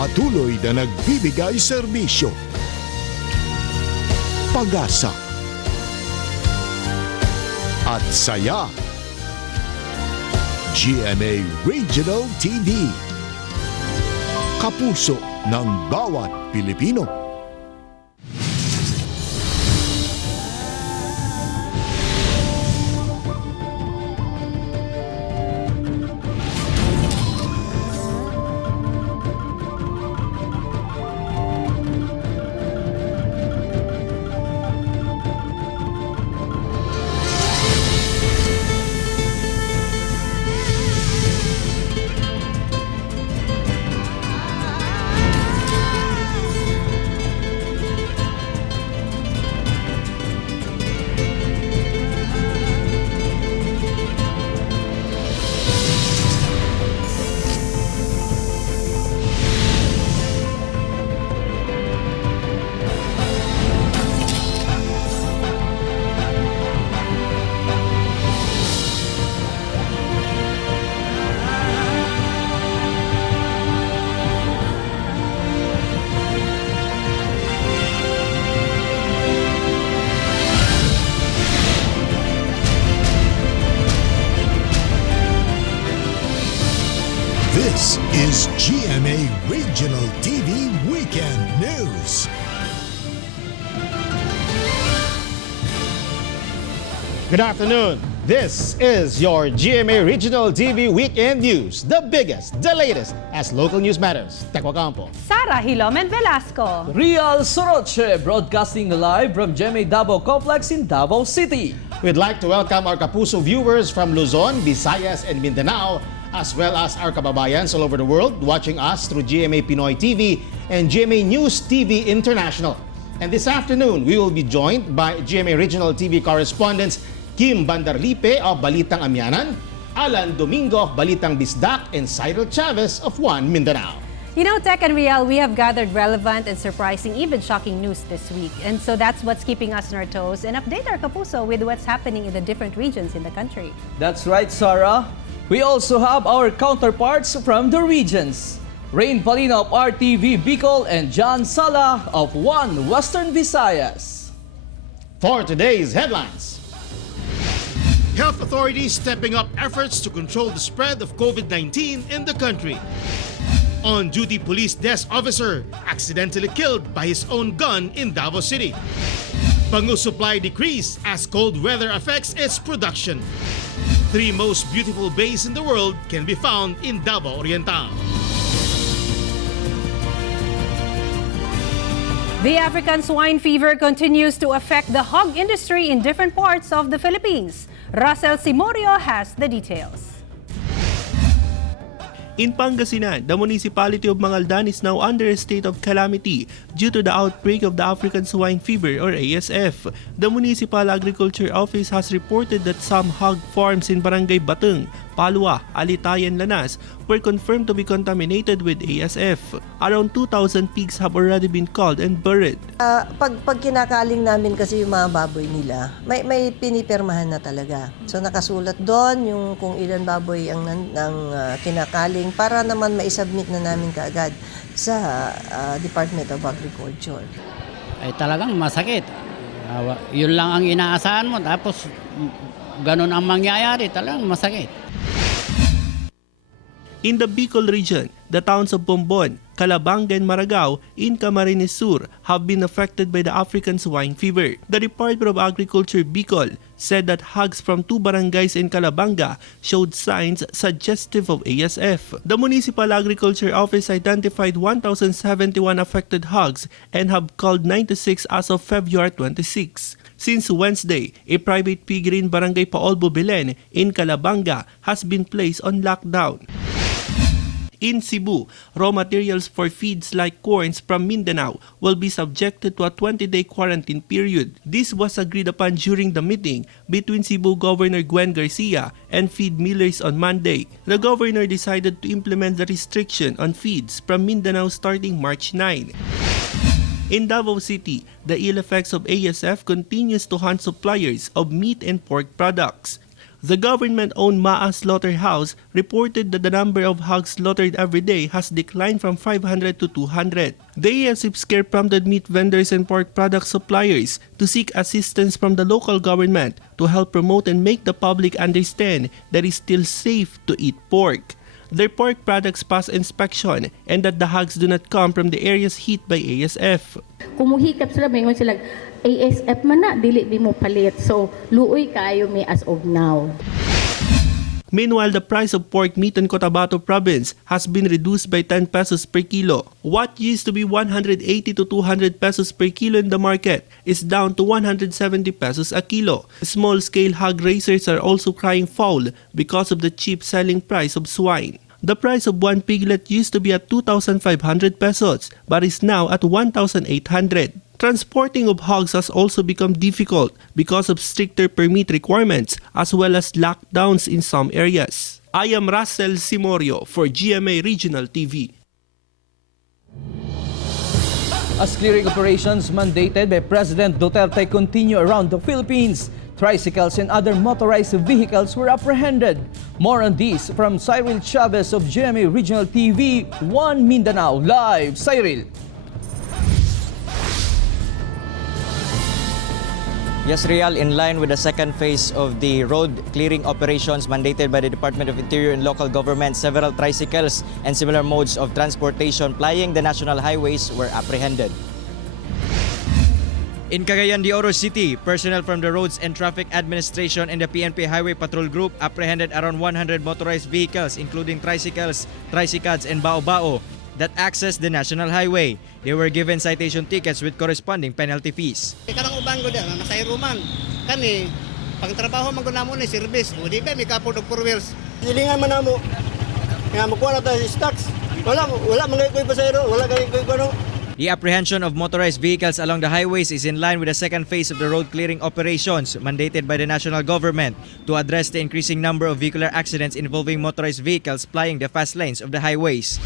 Patuloy na nagbibigay serbisyo. Pag-asa at saya. GMA Regional TV. Kapuso ng bawat Pilipino. This is GMA Regional TV Weekend News. Good afternoon. This is your GMA Regional TV Weekend News, the biggest, the latest, as local news matters. Tekwa Campo. Sara Hilomen Velasco. Real Soroche, broadcasting live from GMA Davao Complex in Davao City. We'd like to welcome our Kapuso viewers from Luzon, Visayas, and Mindanao, as well as our kababayans all over the world watching us through GMA Pinoy TV and GMA News TV International. And this afternoon, we will be joined by GMA Regional TV correspondents Kim Bandarlipe of Balitang Amyanan, Alan Domingo of Balitang Bisdak, and Cyril Chavez of One Mindanao. You know, Tech and Real, we have gathered relevant and surprising, even shocking news this week. And so that's what's keeping us on our toes and update our Kapuso with what's happening in the different regions in the country. That's right, Sarah. We also have our counterparts from the regions. Rain Palino of RTV Bicol and John Sala of One Western Visayas. For today's headlines, health authorities stepping up efforts to control the spread of COVID-19 in the country. On-duty police desk officer accidentally killed by his own gun in Davao City. Bangus supply decrease as cold weather affects its production. 3 most beautiful bays in the world can be found in Davao Oriental. The African swine fever continues to affect the hog industry in different parts of the Philippines. Russell Simorio has the details. In Pangasinan, the municipality of Mangaldan is now under a state of calamity due to the outbreak of the African swine fever or ASF. The Municipal Agriculture Office has reported that some hog farms in Barangay Bateng, Palua, Alitayan, Lanas were confirmed to be contaminated with ASF. Around 2,000 pigs have already been culled and buried. Pag kinakaling namin kasi yung mga baboy nila, may pinipirmahan na talaga. So nakasulat doon yung kung ilan baboy ang kinakaling para naman maisubmit na namin kaagad sa Department of Agriculture. Ay talagang masakit. Yun lang ang inaasahan mo tapos ganun ang mangyayari, talagang masakit. In the Bicol region, the towns of Bombon, Calabanga and Maragao in Camarines Sur have been affected by the African swine fever. The Department of Agriculture Bicol said that hogs from 2 barangays in Calabanga showed signs suggestive of ASF. The Municipal Agriculture Office identified 1,071 affected hogs and have culled 96 as of February 26. Since Wednesday, a private piggery in Barangay Paolbo Belen in Calabanga has been placed on lockdown. In Cebu, raw materials for feeds like corns from Mindanao will be subjected to a 20-day quarantine period. This was agreed upon during the meeting between Cebu Governor Gwen Garcia and feed millers on Monday. The governor decided to implement the restriction on feeds from Mindanao starting March 9. In Davao City, the ill effects of ASF continues to haunt suppliers of meat and pork products. The government-owned Maa Slaughterhouse reported that the number of hogs slaughtered every day has declined from 500 to 200. The ASF scare prompted meat vendors and pork product suppliers to seek assistance from the local government to help promote and make the public understand that it's still safe to eat pork. Their pork products pass inspection and that the hogs do not come from the areas hit by ASF. Kumuhikap sila, mayroon sila, ASF man na, dili di mo palit. So, luoy kayo may as of now. Meanwhile, the price of pork meat in Cotabato province has been reduced by 10 pesos per kilo. What used to be 180 to 200 pesos per kilo in the market is down to 170 pesos a kilo. Small-scale hog raisers are also crying foul because of the cheap selling price of swine. The price of one piglet used to be at 2,500 pesos but is now at 1,800. Transporting of hogs has also become difficult because of stricter permit requirements as well as lockdowns in some areas. I am Russell Simorio for GMA Regional TV. As clearing operations mandated by President Duterte continue around the Philippines, tricycles and other motorized vehicles were apprehended. More on this from Cyril Chavez of GMA Regional TV, 1 Mindanao Live. Cyril. Yes, Real, in line with the second phase of the road clearing operations mandated by the Department of Interior and Local Government, several tricycles and similar modes of transportation plying the national highways were apprehended. In Cagayan de Oro City, personnel from the Roads and Traffic Administration and the PNP Highway Patrol Group apprehended around 100 motorized vehicles including tricycles, tricycads and bao-bao that access the national highway. They were given citation tickets with corresponding penalty fees. Karang uban ko diyan, masayro man. Kani, pangtrabaho man ko namo ni service. O di ba may kapod og four wheels. Silingan man namo. Nga mo kuha na tayo stocks. Wala man koy pasayro, wala koy ano. The apprehension of motorized vehicles along the highways is in line with the second phase of the road clearing operations mandated by the national government to address the increasing number of vehicular accidents involving motorized vehicles plying the fast lanes of the highways.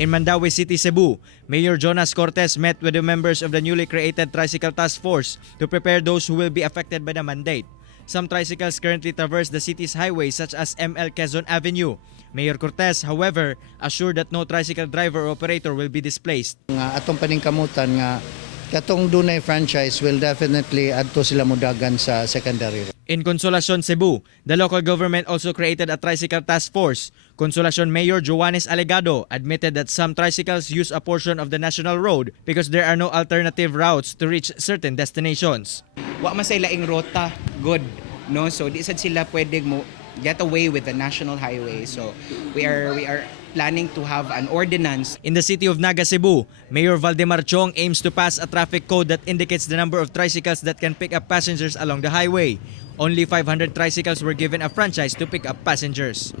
In Mandaue City, Cebu, Mayor Jonas Cortez met with the members of the newly created Tricycle Task Force to prepare those who will be affected by the mandate. Some tricycles currently traverse the city's highways such as ML Quezon Avenue. Mayor Cortez, however, assured that no tricycle driver or operator will be displaced. Atong paningkamutan nga katong dunay franchise will definitely adto sila mudagan sa secondary. In Consolacion, Cebu, the local government also created a tricycle task force. Consolacion Mayor Joanes Alegado admitted that some tricycles use a portion of the national road because there are no alternative routes to reach certain destinations. Wa man say laing rota good, no? So di sad sila pwedeng mo get away with the national highway. So we are planning to have an ordinance. In the city of Naga, Cebu, Mayor Valdemar Chong aims to pass a traffic code that indicates the number of tricycles that can pick up passengers along the highway. Only 500 tricycles were given a franchise to pick up passengers.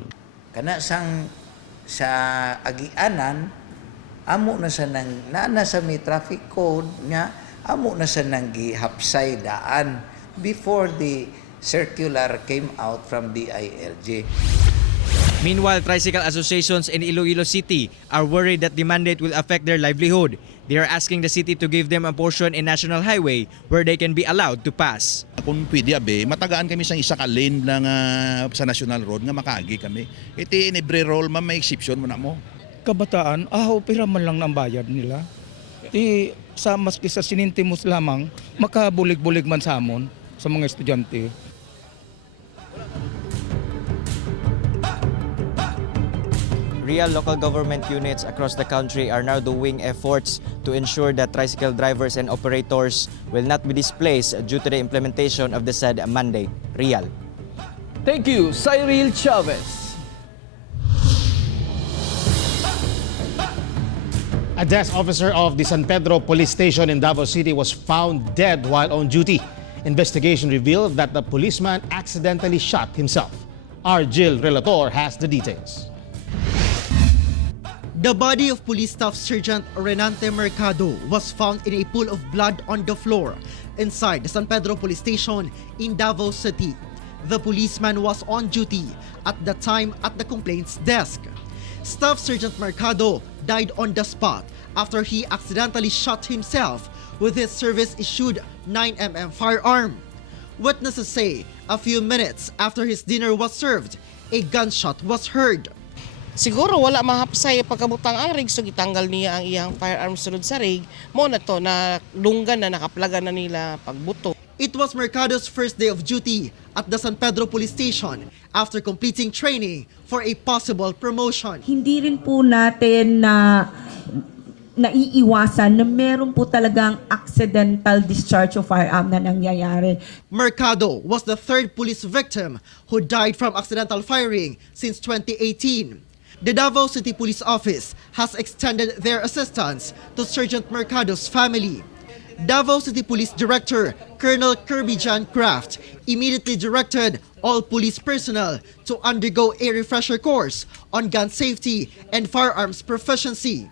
Kana sang sa agianan, amo na sa nang naana sa may traffic code nga, amo na sa nang gihapsay daan before the circular came out from the ILG. Meanwhile, tricycle associations in Iloilo City are worried that the mandate will affect their livelihood. They are asking the city to give them a portion in National Highway where they can be allowed to pass. Kung pwede matagaan kami sa isa ka lane lang sa National Road nga makaagi kami. Iti in every roll may exception mo na mo. Kabataan, opera man lang ng bayad nila. Sa maski sa sinintimos lamang, makabulig-bulig man sa amon sa mga estudyante. Real local government units across the country are now doing efforts to ensure that tricycle drivers and operators will not be displaced due to the implementation of the said mandate. Real. Thank you, Cyril Chavez. A desk officer of the San Pedro Police Station in Davao City was found dead while on duty. Investigation revealed that the policeman accidentally shot himself. Our Jill Relator has the details. The body of Police Staff Sergeant Renante Mercado was found in a pool of blood on the floor inside the San Pedro Police Station in Davao City. The policeman was on duty at the time at the complaints desk. Staff Sergeant Mercado died on the spot after he accidentally shot himself with his service-issued 9mm firearm. Witnesses say A few minutes after his dinner was served, a gunshot was heard. Siguro wala mahapsay pagkabutang ang rig, so gitanggal niya ang iyang firearm sunod sa rig. Mo na to na lunggan na nakaplaga na nila pagbuto. It was Mercado's first day of duty at the San Pedro Police Station after completing training for a possible promotion. Hindi rin po natin naiiwasan na meron po talagang accidental discharge of firearm na nangyayari. Mercado was the third police victim who died from accidental firing since 2018. The Davao City Police Office has extended their assistance to Sergeant Mercado's family. Davao City Police Director Colonel Kirby John Kraft immediately directed all police personnel to undergo a refresher course on gun safety and firearms proficiency.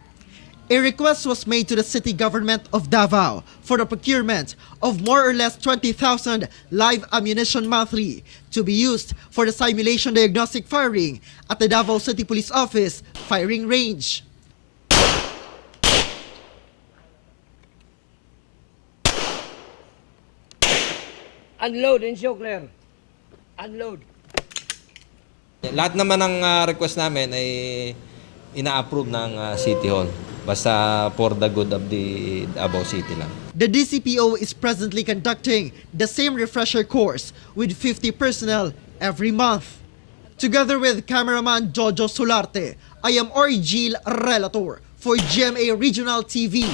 A request was made to the city government of Davao for the procurement of more or less 20,000 live ammunition monthly to be used for the simulation diagnostic firing at the Davao City Police Office firing range. Unload and show clear. Unload. Lahat naman ng request namin ay ina-approve ng City Hall. Basta for the good of the Davao City lang. The DCPO is presently conducting the same refresher course with 50 personnel every month. Together with cameraman Jojo Solarte, I am Origil Relator for GMA Regional TV.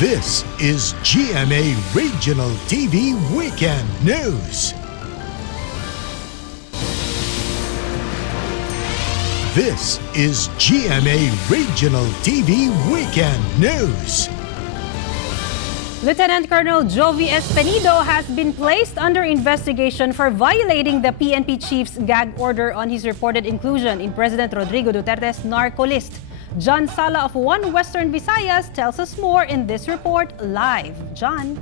This is GMA Regional TV Weekend News. This is GMA Regional TV Weekend News. Lieutenant Colonel Jovi Espenido has been placed under investigation for violating the PNP chief's gag order on his reported inclusion in President Rodrigo Duterte's narco list. John Sala of One Western Visayas tells us more in this report live. John.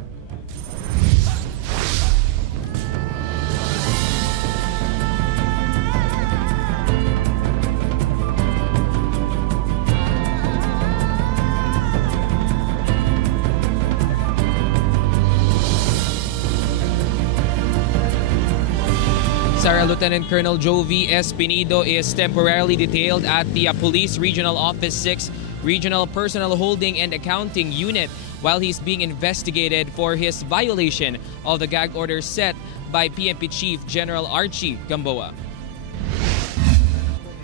Sarah, Lieutenant Colonel Jovi Espenido is temporarily detailed at the Police Regional Office 6 Regional Personnel Holding and Accounting Unit while he's being investigated for his violation of the gag order set by PNP Chief General Archie Gamboa.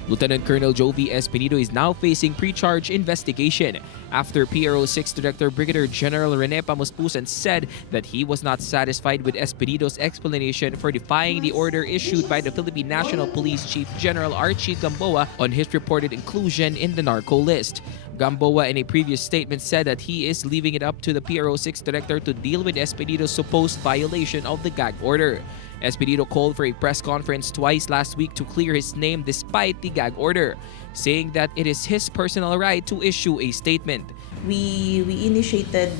Lieutenant Colonel Jovi Espenido is now facing pre-charge investigation after PRO 6 Director Brigadier General Rene Pamuspusan said that he was not satisfied with Espenido's explanation for defying the order issued by the Philippine National Police Chief General Archie Gamboa on his reported inclusion in the narco list. Gamboa in a previous statement said that he is leaving it up to the PRO 6 Director to deal with Espenido's supposed violation of the gag order. Espenido called for a press conference twice last week to clear his name despite the gag order, saying that it is his personal right to issue a statement. We initiated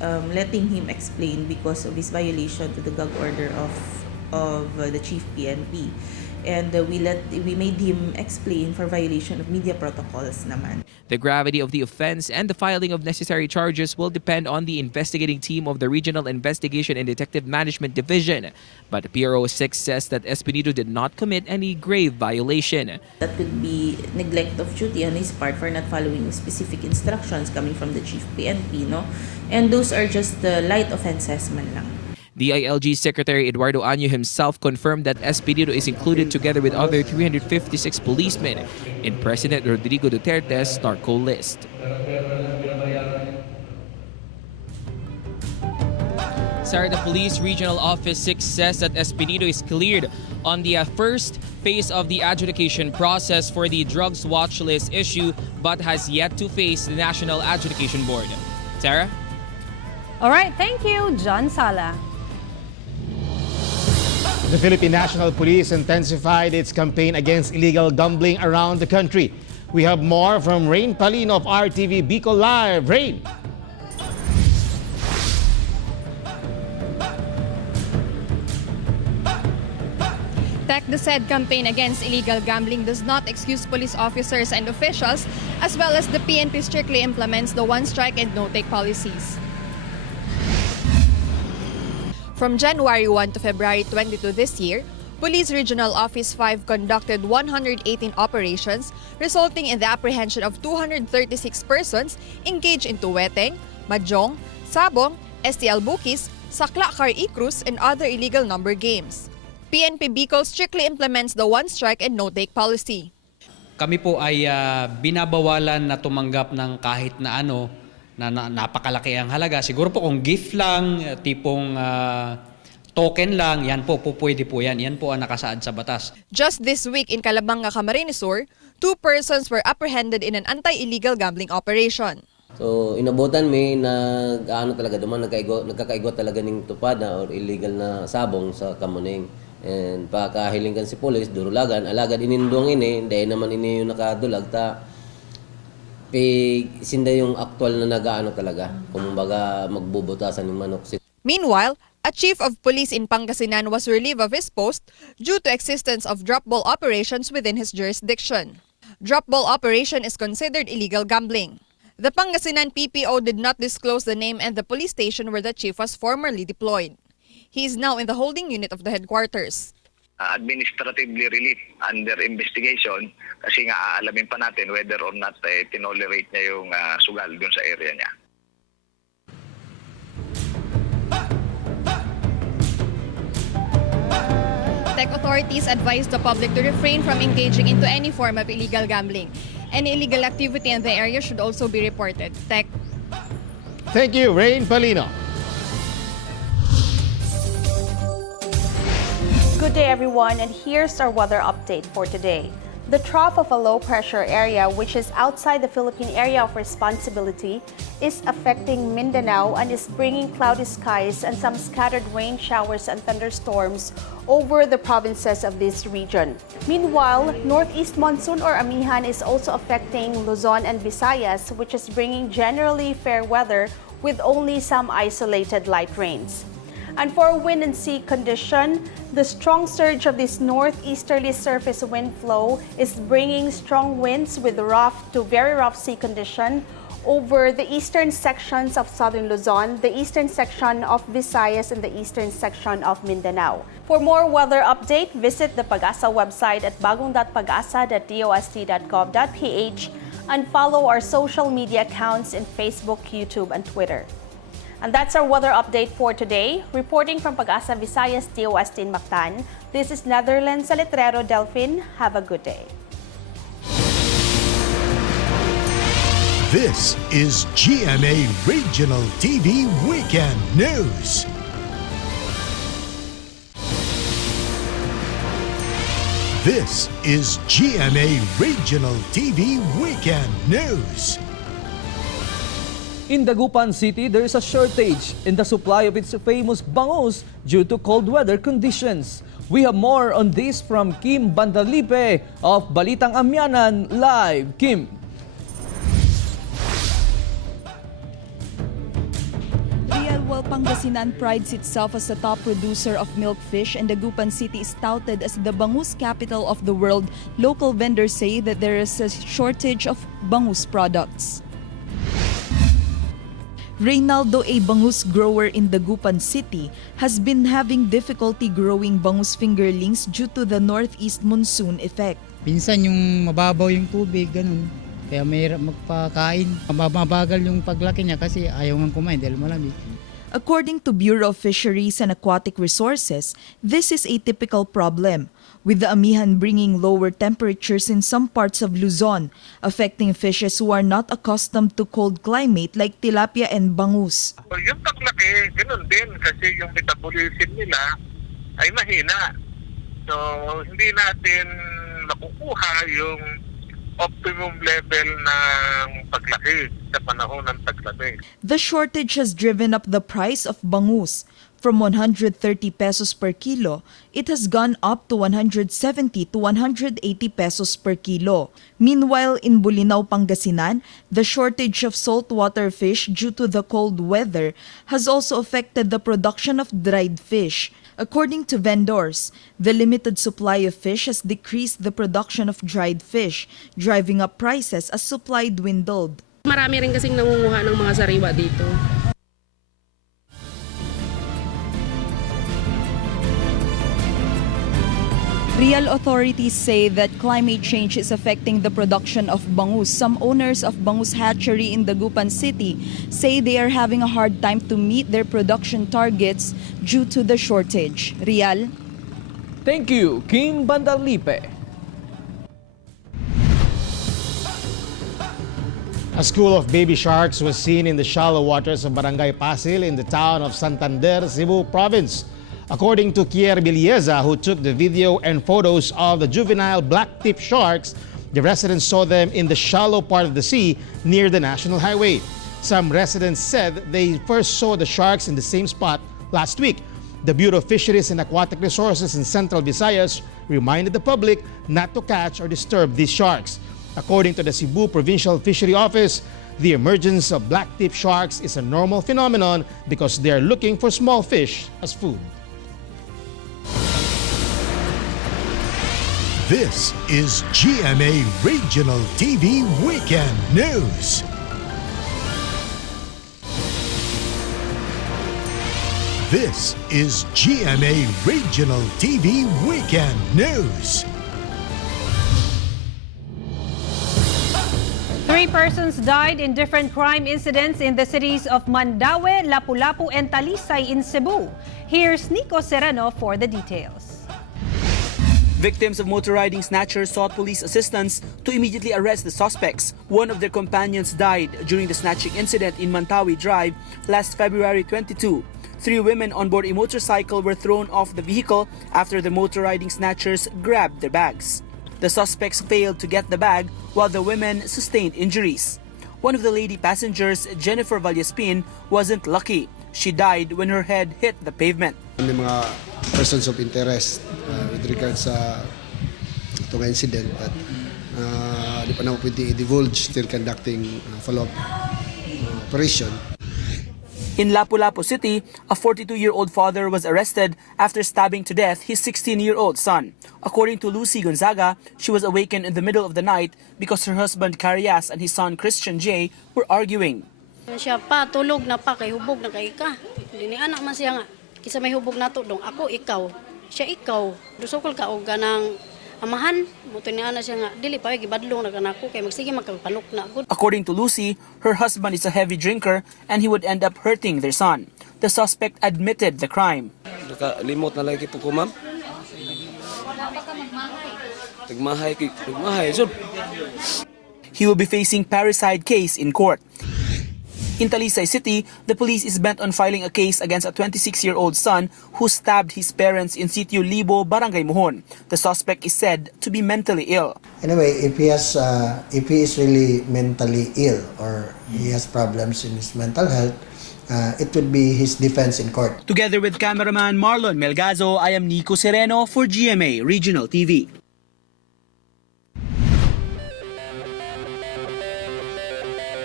letting him explain because of his violation to the gag order of the Chief PNP. And we made him explain for violation of media protocols naman. The gravity of the offense and the filing of necessary charges will depend on the investigating team of the Regional Investigation and Detective Management Division. But PRO 6 says that Espenido did not commit any grave violation. That could be neglect of duty on his part for not following specific instructions coming from the Chief PNP, no? And those are just the light offenses man lang. DILG Secretary Eduardo Año himself confirmed that Espenido is included together with other 356 policemen in President Rodrigo Duterte's narco list. Sarah, the Police Regional Office 6 says that Espenido is cleared on the first phase of the adjudication process for the drugs watch list issue but has yet to face the National Adjudication Board. Sarah? All right, thank you, John Sala. The Philippine National Police intensified its campaign against illegal gambling around the country. We have more from Rain Palino of RTV Bicol Live. Rain! The said campaign against illegal gambling does not excuse police officers and officials, as well as the PNP strictly implements the one strike and no take policies. From January 1 to February 22 this year, Police Regional Office 5 conducted 118 operations, resulting in the apprehension of 236 persons engaged in tuweteng, mahjong, sabong, STL bookies, sakla car e-cruise, and other illegal number games. PNP Bicol strictly implements the one strike and no take policy. Kami po ay binabawalan na tumanggap ng kahit na ano na napakalaki ang halaga. Siguro po kung gift lang, tipong token lang, yan po pwede po yan. Yan po ang nakasaad sa batas. Just this week in Calabanga, Camarines Sur, 2 persons were apprehended in an anti-illegal gambling operation. So inabutan may talaga duman nagkakaigot talaga ning tupada or illegal na sabong sa kamuning. And pakahiling kan si police durulagan alagad inindong ini dahil naman ini yung nakadulag ta sinda yung actual na talaga kumbaga magbubutasan ng manok. Meanwhile, a chief of police in Pangasinan was relieved of his post due to existence of drop ball operations within his jurisdiction. Drop ball operation is considered illegal gambling. The Pangasinan PPO did not disclose the name and the police station where the chief was formerly deployed. He is now in the holding unit of the headquarters. Administratively relief under investigation kasi nga aalamin pa natin whether or not tinolerate niya yung sugal dun sa area niya. Tech authorities advise the public to refrain from engaging into any form of illegal gambling. Any illegal activity in the area should also be reported. Tech. Thank you, Rain Palino. Good day, everyone, and here's our weather update for today. The trough of a low-pressure area, which is outside the Philippine area of responsibility, is affecting Mindanao and is bringing cloudy skies and some scattered rain showers and thunderstorms over the provinces of this region. Meanwhile, northeast monsoon or amihan is also affecting Luzon and Visayas, which is bringing generally fair weather with only some isolated light rains. And for wind and sea condition, the strong surge of this northeasterly surface wind flow is bringing strong winds with rough to very rough sea condition over the eastern sections of southern Luzon, the eastern section of Visayas, and the eastern section of Mindanao. For more weather update, visit the Pag-asa website at bagong.pagasa.dost.gov.ph and follow our social media accounts in Facebook, YouTube, and Twitter. And that's our weather update for today. Reporting from Pag-asa Visayas, DOST in Mactan, this is Netherlands sa Letrero, Delphine. Have a good day. This is GMA Regional TV Weekend News. This is GMA Regional TV Weekend News. In Dagupan City, there is a shortage in the supply of its famous bangus due to cold weather conditions. We have more on this from Kim Bandalipe of Balitang Amyanan Live. Kim. Well, Pangasinan prides itself as a top producer of milkfish, and Dagupan City is touted as the bangus capital of the world. Local vendors say that there is a shortage of bangus products. Reynaldo, a bangus grower in Dagupan City, has been having difficulty growing bangus fingerlings due to the northeast monsoon effect. Pinsan yung mababaw yung tubig, ganun. Kaya mahirap magpakain. Mabagal yung paglaki niya kasi ayaw nga kumain dahil malamig. According to Bureau of Fisheries and Aquatic Resources, this is a typical problem, with the amihan bringing lower temperatures in some parts of Luzon, affecting fishes who are not accustomed to cold climate like tilapia and bangus. Yung taglaki, ganoon din kasi yung metabolism nila ay mahina. So, hindi natin makukuha yung optimum level ng paglaki sa panahon ng taglamig. The shortage has driven up the price of bangus. From 130 pesos per kilo, it has gone up to 170 to 180 pesos per kilo. Meanwhile, in Bulinaw, Pangasinan, the shortage of saltwater fish due to the cold weather has also affected the production of dried fish. According to vendors, the limited supply of fish has decreased the production of dried fish, driving up prices as supply dwindled. Marami rin kasing nangunguha ng mga sariwa dito. Real authorities say that climate change is affecting the production of bangus. Some owners of bangus hatchery in Dagupan City say they are having a hard time to meet their production targets due to the shortage. Real? Thank you, Kim Bandarlipe. A school of baby sharks was seen in the shallow waters of Barangay Pasil in the town of Santander, Cebu province. According to Kier Bilieza, who took the video and photos of the juvenile black-tip sharks, the residents saw them in the shallow part of the sea near the National Highway. Some residents said they first saw the sharks in the same spot last week. The Bureau of Fisheries and Aquatic Resources in Central Visayas reminded the public not to catch or disturb these sharks. According to the Cebu Provincial Fishery Office, the emergence of black-tip sharks is a normal phenomenon because they are looking for small fish as food. This is GMA Regional TV Weekend News. This is GMA Regional TV Weekend News. 3 persons died in different crime incidents in the cities of Mandaue, Lapu-Lapu, and Talisay in Cebu. Here's Nico Serrano for the details. Victims of motor riding snatchers sought police assistance to immediately arrest the suspects. One of their companions died during the snatching incident in Mantawi Drive last February 22. 3 women on board a motorcycle were thrown off the vehicle after the motor riding snatchers grabbed their bags. The suspects failed to get the bag while the women sustained injuries. One of the lady passengers, Jennifer Vallespin, wasn't lucky. She died when her head hit the pavement. May mga persons of interest with regards sa itong incident at di pa na pwede i-divulge, still conducting follow-up operation. In Lapu-Lapu City, a 42-year-old father was arrested after stabbing to death his 16-year-old son. According to Lucy Gonzaga, she was awakened in the middle of the night because her husband Carias and his son Christian J were arguing. Siya pa, tulog na pa, kay hubog na kay ka. Dini anak man siya nga. Kisa may hubog na to, dong ako, ikaw. Siya, ikaw. Dusokol ka o ganang amahan. Muto ni anak siya nga, dili pa, gibadlong na kanako, kay magsige magkapanok na. Good. According to Lucy, her husband is a heavy drinker and he would end up hurting their son. The suspect admitted the crime. Nakalimot na lagi po ko, ma'am. Nagmahay. He will be facing parricide case in court. In Talisay City, the police is bent on filing a case against a 26-year-old son who stabbed his parents in Sitio Libo, Barangay Mohon. The suspect is said to be mentally ill. Anyway, if he is really mentally ill or he has problems in his mental health, it would be his defense in court. Together with cameraman Marlon Melgazo, I am Nico Sereno for GMA Regional TV.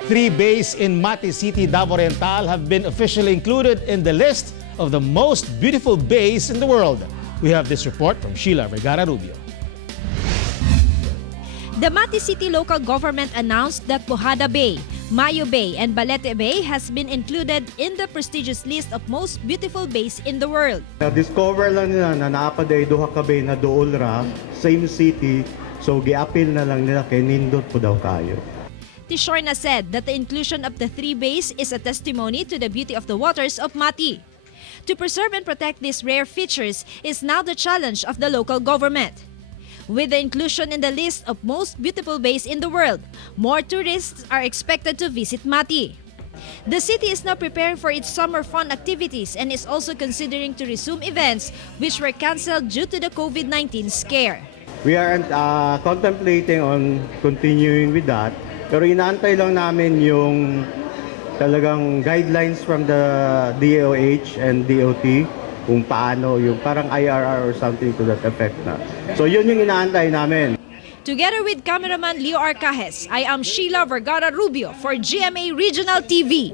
Three bays in Mati City, Davao Oriental have been officially included in the list of the most beautiful bays in the world. We have this report from Sheila Vergara Rubio. The Mati City local government announced that Bojada Bay, Mayo Bay, and Balete Bay has been included in the prestigious list of most beautiful bays in the world. Na-discover lang nila na naapaday duha ka bay na dool ra, same city, so giapil na lang nila kay nindot po daw kayo. Tishorna said that the inclusion of the 3 bays is a testimony to the beauty of the waters of Mati. To preserve and protect these rare features is now the challenge of the local government. With the inclusion in the list of most beautiful bays in the world, more tourists are expected to visit Mati. The city is now preparing for its summer fun activities and is also considering to resume events which were cancelled due to the COVID-19 scare. We are contemplating on continuing with that. Pero inaantay lang namin yung talagang guidelines from the DOH and DOT kung paano yung parang IRR or something to that effect na. So yun yung inaantay namin. Together with cameraman Leo Arcajes, I am Sheila Vergara Rubio for GMA Regional TV.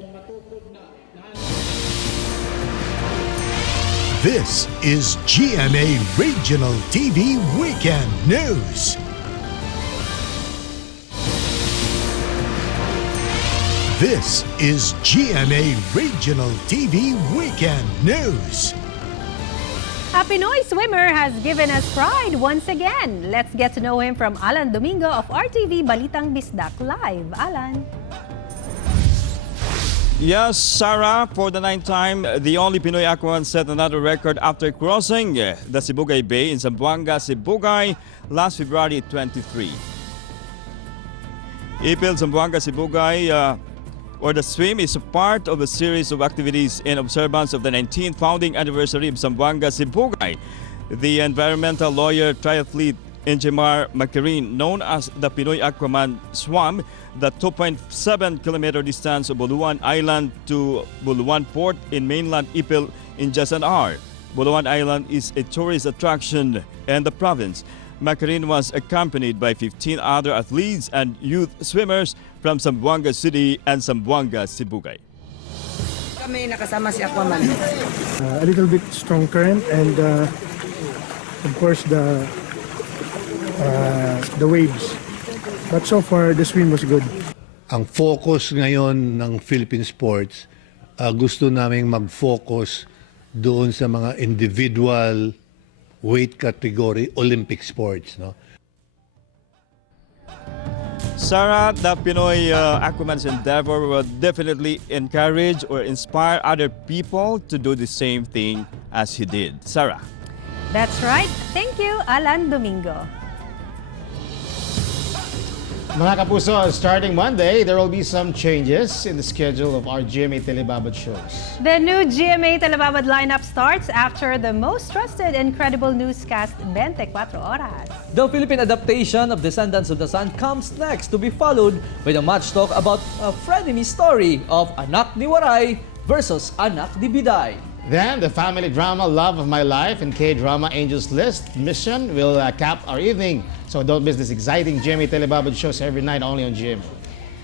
This is GMA Regional TV Weekend News. This is GMA Regional TV Weekend News. A Pinoy swimmer has given us pride once again. Let's get to know him from Alan Domingo of RTV Balitang Bisdak Live. Alan. Yes, Sarah, for the 9th time, the only Pinoy aquaman set another record after crossing the Sibugay Bay in Zamboanga, Sibugay last February 23. Ipil Zamboanga Sibugay, or the swim, is a part of a series of activities in observance of the 19th founding anniversary of Zamboanga Sibugay. The environmental lawyer triathlete Ingemar Macarin, known as the Pinoy Aquaman, swam the 2.7-kilometer distance of Buluan Island to Buluan Port in mainland Ipil in just an hour. Buluan Island is a tourist attraction in the province. Macarin was accompanied by 15 other athletes and youth swimmers from Zamboanga City and Zamboanga, Sibugay. Kami nakasama si Aquaman. A little bit strong current and of course the waves. But so far the swim was good. Ang focus ngayon ng Philippine sports, gusto naming mag-focus doon sa mga individual weight category Olympic sports, no? Sarah, the Pinoy Aquaman's endeavor will definitely encourage or inspire other people to do the same thing as he did. Sarah. That's right. Thank you, Alan Domingo. Mga kapuso, starting Monday, there will be some changes in the schedule of our GMA Telebabad shows. The new GMA Telebabad lineup starts after the most trusted and credible newscast, 24 Oras. The Philippine adaptation of Descendants of the Sun comes next, to be followed by the much talk about a frenemy story of Anak ni Waray versus Anak ni Biday. Then, the family drama Love of My Life and K-drama Angels List Mission will cap our evening. So don't miss this exciting GMA Telebabad shows every night only on GMA.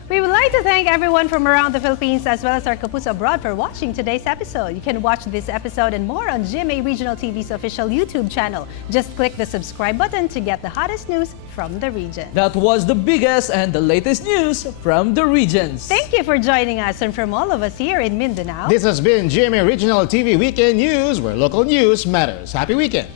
We would like to thank everyone from around the Philippines as well as our kapuso abroad for watching today's episode. You can watch this episode and more on GMA Regional TV's official YouTube channel. Just click the subscribe button to get the hottest news from the region. That was the biggest and the latest news from the regions. Thank you for joining us, and from all of us here in Mindanao. This has been GMA Regional TV Weekend News, where local news matters. Happy weekend!